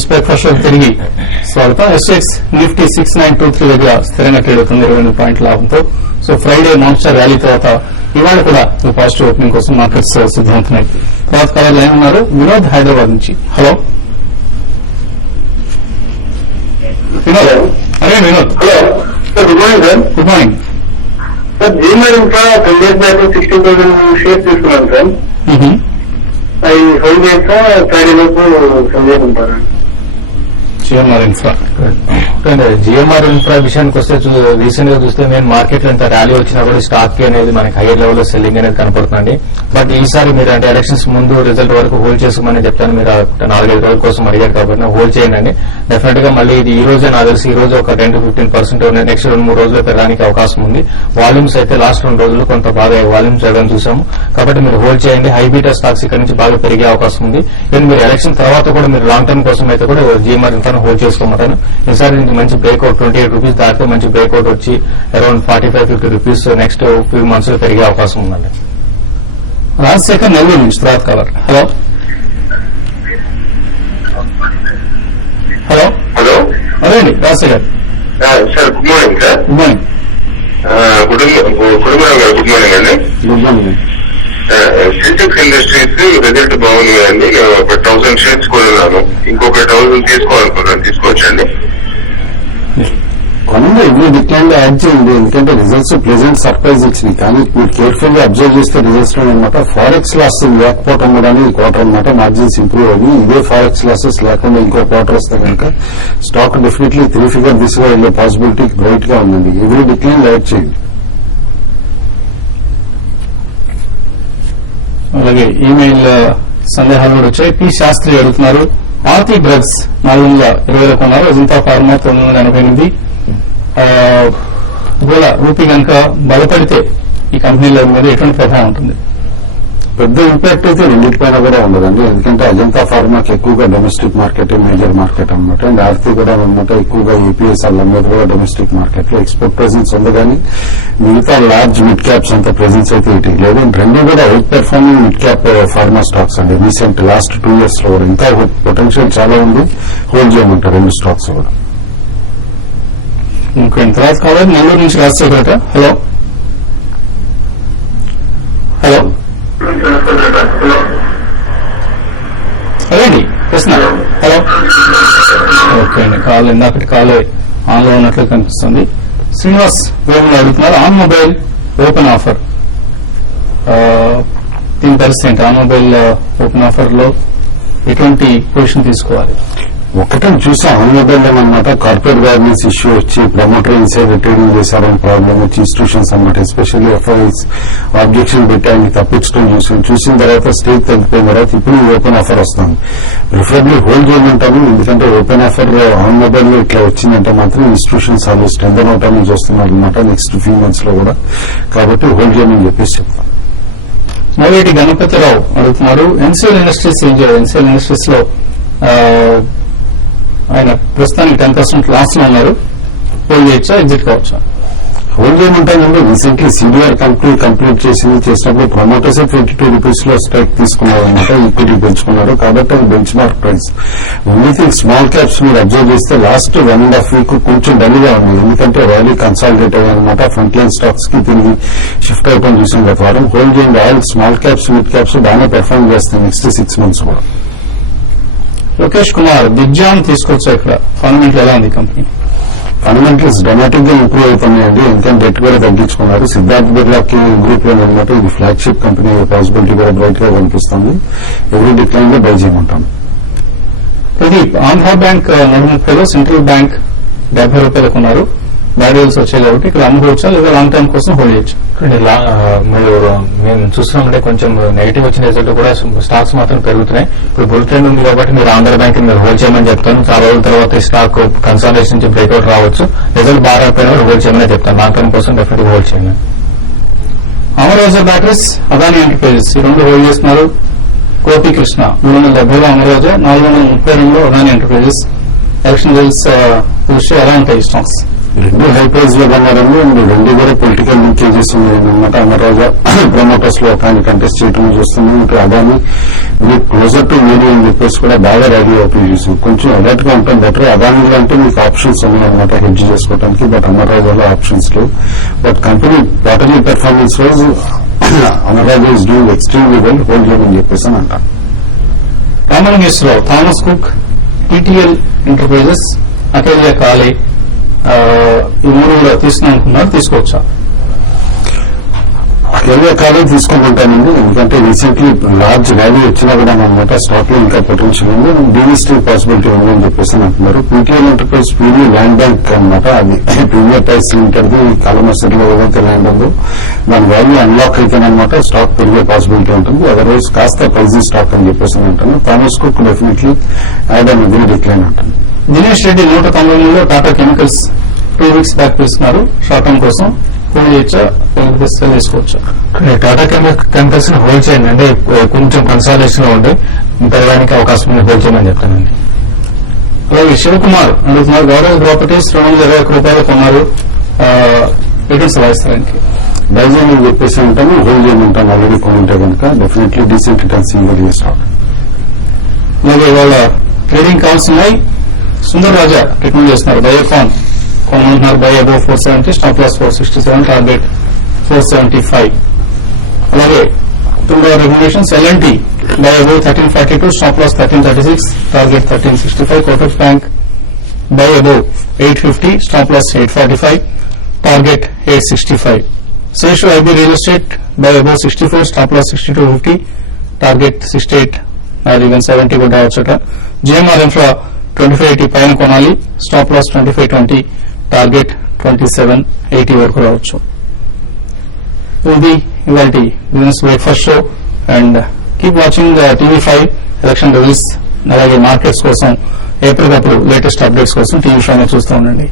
News breakfast లో తిరిగి స్వాగతం. ఎస్ఎక్స్ నిఫ్టీ 6923 దగ్గర స్థిరంగా ట్రేడ్ అవుతుంది 28 పాయింట్ల లాభంతో. సో ఫ్రైడే మాన్స్టర్ ర్యాలీ తర్వాత ఇవాళ కూడా పాజిటివ్ ఓపెనింగ్ కోసం మార్కెట్స్ సిద్దమవుతున్నాయి. తర్వాత కలర్లు ఏమన్నారు వినోద్ హైదరాబాద్ నుంచి. హలో వినోద్. అరే Vinod. Hello sir, good morning sir. Good morning sir. GMR ఇంకా 10 days బ్యాక్ 16,000 షేర్స్ తీసుకున్నాను సార్. అవి హోల్డ్ చేస్తా ఫ్రైడే లోపు సెల్ చేయకుంటారా? జిఎంఆర్ ఇన్ఫ్రా జిఎంఆర్ ఇన్ఫ్రా విషయానికి వస్తే రీసెంట్ గా చూస్తే నేను మార్కెట్ లో ఇంత ర్యాలీ వచ్చినా కూడా స్టాక్ అనేది మనకి హైయర్ లెవెల్ లో సెల్లింగ్ అనేది కనపడుతుంది. బట్ ఈసారి మీరు అంటే ఎలక్షన్స్ ముందు రిజల్ట్ వరకు హోల్డ్ చేసుకోమని చెప్తాను. మీరు 4-5 రోజుల కోసం అడిగారు కాబట్టి హోల్డ్ చేయండి. డెఫినెట్ గా మళ్ళీ ఇది ఈ రోజే నాకు తెలిసి ఈ రోజు ఒక 10-15% నెక్స్ట్ 2-3 రోజులు పెరగడానికి అవకాశం ఉంది. వాల్యూమ్స్ అయితే లాస్ట్ 2 రోజులు కొంత బాగా వాల్యూమ్స్ జరగడం చూసాము. కాబట్టి మీరు హోల్డ్ చేయండి. హై బీటా స్టాక్స్ ఇక్కడ నుంచి బాగా పెరిగే అవకాశం ఉంది. కానీ మీరు ఎలక్షన్ తర్వాత కూడా మీరు లాంగ్ టర్మ్ కోసం అయితే కూడా జిఎంఆర్ ఇన్ఫ్రా హోల్డ్ చేసుకోమంటాను. ఈసారి మంచి బ్రేక్అవుట్ 28 రూపీస్ దాటితే మంచి బ్రేక్అవుట్ వచ్చి around 45-50 rupees next few months లో పెరిగే అవకాశం ఉందండి. రాజశేఖర్ నెల్లూరు నుంచి తర్వాత కలర్. హలో హలో హలో అదే అండి Rajasekhar. Sir, good morning sir. Good morning. Kutumbarao గారు గుడ్ మార్నింగ్ అండి. Good morning. Sintex industries result బాగుంది కదండి. ఒక 1000 షేర్స్ కొన్నాను. ఇంకొక 1000 తీసుకోవాలనుకున్నాను. తీసుకోవచ్చండి? కొనండి, ఇవి డిక్లైన్ లో యాడ్ చేయండి. ఎందుకంటే రిజల్ట్స్ ప్లెజెంట్ సర్ప్రైజ్ ఇచ్చినాయి. కానీ మీరు కేర్ఫుల్ గా అబ్జర్వ్ చేస్తే రిజల్ట్స్ లో అనమాట ఫారెక్స్ లాస్ లేకపోవడం కూడా ఈ క్వార్టర్ అనమాట మార్జిన్స్ ఇంప్రూవ్ అయ్యి ఇదే ఫారెక్స్ లాసెస్ లేకుండా ఇంకో క్వార్టర్ వస్తే కనుక స్టాక్ డెఫినెట్లీ 3 ఫిగర్ దిశగా వెళ్లే పాసిబిలిటీ బ్రైట్ గా ఉందండి. ఇవి డిక్లైన్ లో యాడ్ చేయండి. అలాగే ఈమెయిల్ సందేహాలు కూడా వచ్చాయి. పి శాస్త్రి అడుగుతున్నారు, ఆర్తి డ్రగ్స్ 420 కొన్నారు, అజంతా ఫార్మా 988. ఒకవేళ రూపీ కనుక బలపడితే ఈ కంపెనీల మీద ఎటువంటి ప్రభావం ఉంటుంది? పెద్ద ఇంపాక్ట్ అయితే రెండింటిపైన కూడా ఉండదండి. ఎందుకంటే అజంతా ఫార్మాకి ఎక్కువగా డొమెస్టిక్ మార్కెట్ మేజర్ మార్కెట్ అనమాట. అండ్ ఆర్తి కూడా అనమాట ఎక్కువగా ఏపీఎస్ఆర్ అమ్మేది కూడా డొమెస్టిక్ మార్కెట్ లో ఎక్స్పోర్ట్ ప్రెసెన్స్ ఉంది. కానీ మిగతా లార్జ్ మిడ్ క్యాప్స్ అంత ప్రెసెన్స్ అయితే ఇటు లేదు. రెండు కూడా out performing mid cap pharma stocks అండి. రీసెంట్ లాస్ట్ 2 years లో కూడా ఇంకా పొటెన్షియల్ చాలా ఉంది. హోల్డ్ చేయమంటారు రెండు స్టాక్స్ కూడా. ఇంకొంత తర్వాత కావాలి నెల్లూరు నుంచి రాజశేఖర్. హలో హలో అదేండి ప్రశ్న. హలో ఓకే అండి. కాల్ ఇందాకటి కాల్ ఆన్ లో ఉన్నట్లు కనిపిస్తుంది. శ్రీనివాస్ వేములు అడుగుతున్నారు, ఆన్ మొబైల్ ఓపెన్ ఆఫర్ దీని పరిస్థితి ఏంటి? ఆన్ మొబైల్ ఓపెన్ ఆఫర్ లో ఎటువంటి పొజిషన్ తీసుకోవాలి? ఒకటే చూసాం ఆన్లైన్ అనమాట. కార్పొరేట్ గవర్నెన్స్ ఇష్యూ వచ్చి ప్రమోటర్ ఇన్సైడ్ ట్రేడింగ్ చేశారని ప్రాబ్లం వచ్చి ఇన్స్టిట్యూషన్స్ అనమాట ఎస్పెషల్లీ ఎఫ్ఐఎస్ ఆబ్జెక్షన్ పెట్టాయని తప్పించడం చూసిన తర్వాత స్టేజ్ తగ్గిపోయిన తర్వాత ఇప్పుడు ఓపెన్ ఆఫర్ వస్తుంది. ప్రిఫరబ్లీ హోల్డ్ చేయమంటాను. ఎందుకంటే ఓపెన్ ఆఫర్ ఆన్ మొబైల్ లో ఇట్లా వచ్చిందంటే మాత్రం ఇన్స్టిట్యూషన్స్ ఆల్రెడీ స్ట్రెంథన్ అవటానికి చూస్తున్నారు అనమాట నెక్స్ట్ ఫ్యూ మంత్స్ లో కూడా. కాబట్టి హోల్డ్ చేయమని చెప్పేసి చెప్తాను. మొదటి గణపతిరావు అడుగుతున్నారు, ఎన్సీఎల్ ఇండస్ట్రీస్ ఏం చేయాలి? ఎన్సీఎల్ ఇండస్ట్రీస్ లో ఆయన ప్రస్తుతానికి 10% లాస్ లో ఉన్నారు. హోల్డ్ చేయొచ్చా, ఎగ్జిట్ కావచ్చా? హోల్డ్ చేయమంటానండి. రీసెంట్లీ సిడిఆర్ కంప్లీట్ చేసినప్పుడు ప్రమోటర్స్ 22 రూపీస్ లో స్ట్రైక్ తీసుకున్నారు అనమాట. ఈక్విటీ పెంచుకున్నారు కాబట్టి అది benchmark price. Only thing small caps మీరు అబ్జర్వ్ చేస్తే లాస్ట్ 1.5 week కొంచెం డల్గా ఉంది. ఎందుకంటే ర్యాలీ కన్సాలిడేట్ అయ్యాయన్నమాట. ఫ్రంట్ లైన్ స్టాక్స్ కి తిరిగి షిఫ్ట్ అయిపోయి చూసిన గత వారం. హోల్డ్ చేయండి. All small caps mid caps బాగానే పెర్ఫార్మ్ చేస్తాయి నెక్స్ట్ 6 months కూడా. లోకేష్ కుమార్, దిగ్జామ్ తీసుకోవచ్చా? ఇక్కడ ఫండమెంటల్ ఎలా ఉంది కంపెనీ? ఫండమెంటల్స్ డ్రామాటిక్ గా ఇంప్రూవ్ అవుతున్నాయండి. ఎందుకంటే డెట్ కూడా తగ్గించుకున్నారు. సిద్ధార్థ్ బిర్లాకి గ్రూప్ లో అనమాట. ఇది ఫ్లాగ్షిప్ కంపెనీ పాసిబిలిటీ కూడా బ్రైట్ గా కనిపిస్తుంది. ఎవరీ డిక్లైన్ లో బై చేయమంటాం. ప్రదీప్, ఆంధ్ర బ్యాంక్ 130లో, సెంట్రల్ బ్యాంక్ 70 రూపాయలకు ఉన్నారు. బ్యారియల్స్ వచ్చాయి కాబట్టి ఇక్కడ అమ్ముకోవచ్చా లేదా లాంగ్ టర్మ్ కోసం హోల్డ్ చేయొచ్చు? మేము చూస్తున్నామంటే కొంచెం నెగిటివ్ వచ్చిన రిజల్ట్ కూడా స్టాక్స్ మాత్రం పెరుగుతున్నాయి. ఇప్పుడు బుల్ ట్రెండ్ ఉంది కాబట్టి మీరు ఆంధ్ర బ్యాంక్ మీరు హోల్డ్ చేయమని చెప్తాను. చాలా రోజుల తర్వాత ఈ స్టాక్ కన్సాలిడేషన్ నుంచి బ్రేక్అవుట్ రావచ్చు. రిజల్ట్ బాగా అయిపోయినా హోల్డ్ చేయమని చెప్తాను. లాంగ్ టర్మ్ కోసం డెఫినెట్ హోల్డ్ చేయండి. అమరోజా బ్యాటరీస్, అదాని ఎంటర్ప్రైజెస్ ఈ రెండు హోల్డ్ చేస్తున్నారు. గోపీకృష్ణ 370లో అమరోజా, 432లో అదాని ఎంటర్ప్రైజెస్. ఎలక్షన్ రిజల్ట్స్ దృష్ట్యా ఎలా ఉంటాయి స్టాక్స్? రెండు హై ప్రైజ్ లో కొన్నారండి. రెండు కూడా పొలిటికల్ లింకేజెస్ ఉన్నాయన్నమాట. అమరాజా ప్రమోటర్స్ లో ఒక ఆయన కంటెస్ట్ చేయడం చూస్తున్నాం. ఇటు అదాని మీకు క్లోజర్ టు మీడియా అని చెప్పేసి కూడా బాగా ర్యాలీ ఓపెన్ చేసాం. కొంచెం అలర్ట్ గా ఉంటాం బెటర్. అదానిలో అంటే మీకు ఆప్షన్స్ ఉన్నాయన్నమాట హెడ్జ్ చేసుకోవడానికి. బట్ అమరాజాలో ఆప్షన్స్ లేవు. But company quarterly performance wise Amara Raja is doing extremely well, hold చేయమని చెప్పేసి అని అంటాం. కామన్ న్యూస్ లో థామస్ కుక్, టీటీఎల్ ఎంటర్ప్రైజెస్, అకేలియా కాలే ఈ మూడు కూడా తీసుకున్నారు. తీసుకోవచ్చా? ఏరియా కాలేజ్ తీసుకోమంటానండి. ఎందుకంటే రీసెంట్లీ లార్జ్ ర్యాలీ వచ్చినా కూడా అనమాట స్టాక్ లో ఇంకా పొటెన్షియల్ ఉంది. డీలిస్టింగ్ పాసిబిలిటీ ఉందని చెప్పేసి అంటున్నారు. PTL enterprise PD land bank అనమాట. అది ప్రీమియర్ ప్రైస్ లిమిటెడ్ కాలమసర్ లో ఏదైతే ల్యాండ్ ఉందో దాని వాల్యూ అన్లాక్ అయితేనమాట స్టాక్ పెరిగే పాసిబిలిటీ ఉంటుంది. అదర్వైజ్ కాస్త ప్రైజీ స్టాక్ అని చెప్పేసి అంటాను. Thomas Cook definitely add and agree decline అంటాను. దినేష్ రెడ్డి 193లో టాటా కెమికల్స్ 2 weeks బ్యాక్ తీసుకున్నారు. షార్ట్ టర్మ్ కోసం హోల్డ్ చేయొచ్చా, సెల్ చేసుకోవచ్చా? టాటా కెమికల్స్ ని హోల్డ్ చేయండి. అంటే కొంచెం కన్సాలేషన్ లో ఉంటే పెరగడానికి అవకాశం ఉంది, హోల్డ్ చేయమని చెప్తానండి. అలాగే శివకుమార్ అడుగుతున్నారు, గౌరవ్ ప్రాపర్టీస్ 221 రూపాయలు కొన్నారు, రేటింగ్స్ ఎలా ఇస్తారానికి? డైజన్ అని చెప్పేసి ఉంటాను, హోల్డ్ చేయమంటాను. ఆల్రెడీ కొనుంటే కనుక డెఫినెట్లీ డీసెంట్ రిటర్న్స్ ఇవ్వాలి స్టాక్. అలాగే ఇవాళ ట్రేడింగ్ కాల్స్ ఉన్నాయి. సుందర్ రాజా రికమెండ్ చేస్తున్నారు బయోకాన్ కొనుంటున్నారు. Buy above 470, stop loss 467, target 475. అలాగే today recommendations LNT buy above 1342, stop loss 1336, target 1365. Kotak Bank buy above 850, stop loss 845, target 865. Seshu IB real estate buy above 64, stop loss 6250, target 68, మరి even 70 కూడా రావచ్చట. GMR infra 2580 పైన కొనాలి, stop loss 2520, target 2780 వరకు రావచ్చు. ఇది ఇవాల్టి business breakfast show. And keep watching TV5 election results, అలాగే markets కోసం ఎప్పటికప్పుడు లేటెస్ట్ అప్డేట్స్ కోసం TV5 చూస్తూ ఉండండి.